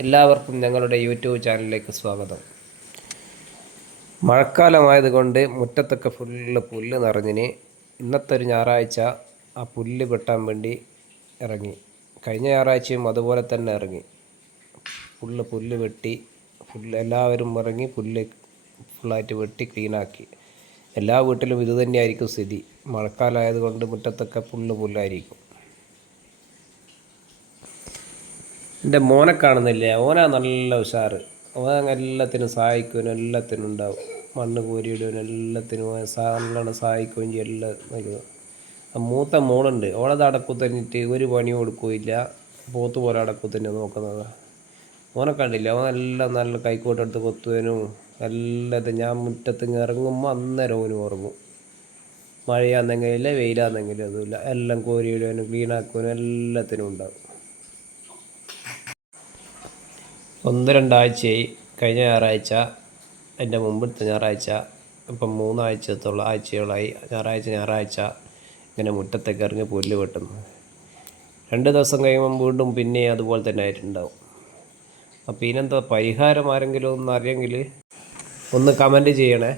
എല്ലാവർക്കും ഞങ്ങളുടെ യൂട്യൂബ് ചാനലിലേക്ക് സ്വാഗതം. മഴക്കാലമായതുകൊണ്ട് മുറ്റത്തൊക്കെ ഫുള്ള് പുല്ല് നിറഞ്ഞിന്. ഇന്നത്തെ ഒരു ഞായറാഴ്ച ആ പുല്ല് വെട്ടാൻ വേണ്ടി ഇറങ്ങി. കഴിഞ്ഞ ഞായറാഴ്ചയും അതുപോലെ തന്നെ ഇറങ്ങി. പുല്ല് വെട്ടി എല്ലാവരും ഇറങ്ങി പുല്ല് ഫുള്ളായിട്ട് വെട്ടി ക്ലീനാക്കി. എല്ലാ വീട്ടിലും ഇത് തന്നെയായിരിക്കും സ്ഥിതി. മഴക്കാലമായതുകൊണ്ട് മുറ്റത്തൊക്കെ പുല്ലായിരിക്കും. എൻ്റെ മോനെ കാണുന്നില്ലേ, ഓനാ നല്ല ഉഷാറ്. ഓൻ എല്ലാത്തിനും സഹായിക്കും, എല്ലാത്തിനും ഉണ്ടാവും. മണ്ണ് കോരിയിടും, എല്ലാത്തിനും നല്ലോണം സഹായിക്കുകയും ചെയ്യും. എല്ലാം മൂത്ത മോളുണ്ട്, ഓളത് അടക്കുത്തന്നിട്ട് ഒരു പണി കൊടുക്കുകയില്ല. പോത്ത് പോലെ അടക്കുത്തന്നെ നോക്കുന്നത്. ഓനെ കണ്ടില്ല, ഓൻ എല്ലാം നല്ല കൈക്കോട്ടെടുത്ത് കൊത്തുവാനും എല്ലാത്തും. ഞാൻ മുറ്റത്ത് ഇറങ്ങുമ്പോൾ അന്നേരം ഓന് ഉറങ്ങും. മഴയാണെങ്കിലില്ല, വെയിലാണെങ്കിലും അതുമില്ല. എല്ലാം കോരിയിടുവാനും ക്ലീനാക്കുവാനും എല്ലാത്തിനും ഉണ്ടാവും. 1-2 ആഴ്ചയായി. കഴിഞ്ഞ ഞായറാഴ്ച, എൻ്റെ മുമ്പത്തെ ഞായറാഴ്ച, ഇപ്പം 3 ആഴ്ചയോളായി ഞായറാഴ്ച ഇങ്ങനെ മുറ്റത്തേക്ക് ഇറങ്ങി പുല്ല് വെട്ടുന്നു. 2 ദിവസം കഴിയുമ്പം വീണ്ടും പിന്നെ അതുപോലെ തന്നെ ആയിട്ടുണ്ടാവും. അപ്പോൾ ഇതിനെന്താ പരിഹാരം ആരെങ്കിലും ഒന്ന് അറിയെങ്കിൽ ഒന്ന് കമൻറ്റ് ചെയ്യണേ.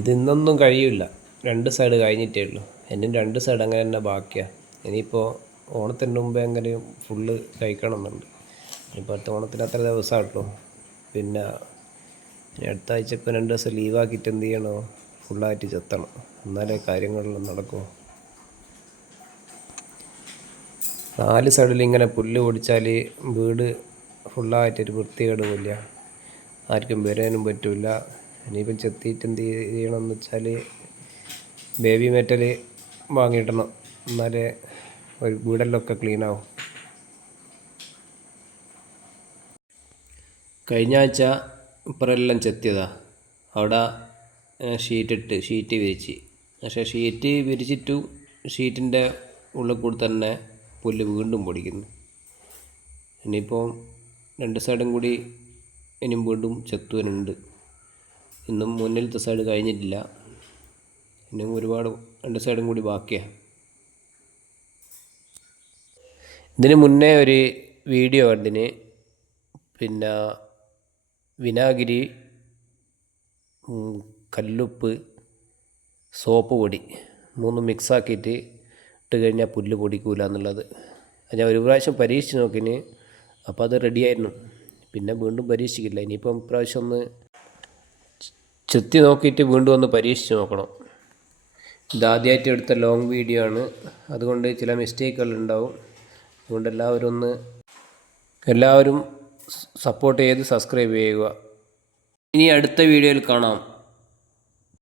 ഇതിന്നൊന്നും കഴിയില്ല. 2 സൈഡ് കഴിഞ്ഞിട്ടേ ഉള്ളൂ. എന്നും 2 സൈഡ് അങ്ങനെ തന്നെ ബാക്കിയാണ്. ഇനിയിപ്പോൾ ഓണത്തിൻ്റെ മുമ്പേ എങ്ങനെയും ഫുള്ള് കഴിക്കണം എന്നുണ്ട്. ഇനിയിപ്പോൾ അടുത്ത ഓണത്തിന് അത്ര ദിവസമായിട്ടുള്ളൂ. പിന്നെ അടുത്ത ആഴ്ച ഇപ്പോൾ 2 ദിവസം ലീവാക്കിയിട്ട് എന്ത് ചെയ്യണോ, ഫുള്ളായിട്ട് ചെത്തണം. എന്നാലേ കാര്യങ്ങളെല്ലാം നടക്കുമോ. 4 സൈഡിൽ ഇങ്ങനെ പുല്ല് പൊടിച്ചാൽ വീട് ഫുള്ളായിട്ടൊരു വൃത്തികേട് പോലെയാ. ആർക്കും വരാനും പറ്റില്ല. ഇനിയിപ്പം ചെത്തിയിട്ട് എന്ത് ചെയ്യണമെന്ന് വെച്ചാൽ ബേബി മെറ്റൽ വാങ്ങിയിടണം. എന്നാലേ ഒരു വീടെല്ലൊക്കെ ക്ലീനാവും. കഴിഞ്ഞ ആഴ്ച ഇപ്പറെല്ലാം ചെത്തിയതാ. അവിടെ ഷീറ്റ് വിരിച്ച്. പക്ഷേ ഷീറ്റ് വിരിച്ചിട്ടും ഷീറ്റിൻ്റെ ഉള്ളിൽ കൂടി തന്നെ പുല്ല് വീണ്ടും പൊടിക്കുന്നു. ഇനിയിപ്പോൾ 2 സൈഡും കൂടി ഇനിയും വീണ്ടും ചെത്തുവാനുണ്ട്. ഇന്നും മുന്നിലത്തെ സൈഡ് കഴിഞ്ഞിട്ടില്ല. ഇനിയും ഒരുപാട് 2 സൈഡും കൂടി ബാക്കിയാണ്. ഇതിന് മുന്നേ ഒരു വീഡിയോ കണ്ടിന്. പിന്നെ വിനാഗിരി, കല്ലുപ്പ്, സോപ്പ് പൊടി 3 മിക്സാക്കിയിട്ട് ഇട്ട് കഴിഞ്ഞാൽ പുല്ല് പൊടിക്കൂല എന്നുള്ളത് ഞാൻ ഒരു പ്രാവശ്യം പരീക്ഷിച്ച് നോക്കിന്. അപ്പോൾ അത് റെഡിയായിരുന്നു. പിന്നെ വീണ്ടും പരീക്ഷിക്കില്ല. ഇനിയിപ്പം ഇപ്രാവശ്യം ഒന്ന് ചെത്തി നോക്കിയിട്ട് വീണ്ടും ഒന്ന് പരീക്ഷിച്ച് നോക്കണം. ഇതാദ്യമായിട്ട് എടുത്ത ലോങ് വീഡിയോ ആണ്. അതുകൊണ്ട് ചില മിസ്റ്റേക്കുകൾ ഉണ്ടാവും. അതുകൊണ്ട് എല്ലാവരും സപ്പോർട്ട് ചെയ്ത് സബ്സ്ക്രൈബ് ചെയ്യുക. ഇനി അടുത്ത വീഡിയോയിൽ കാണാം.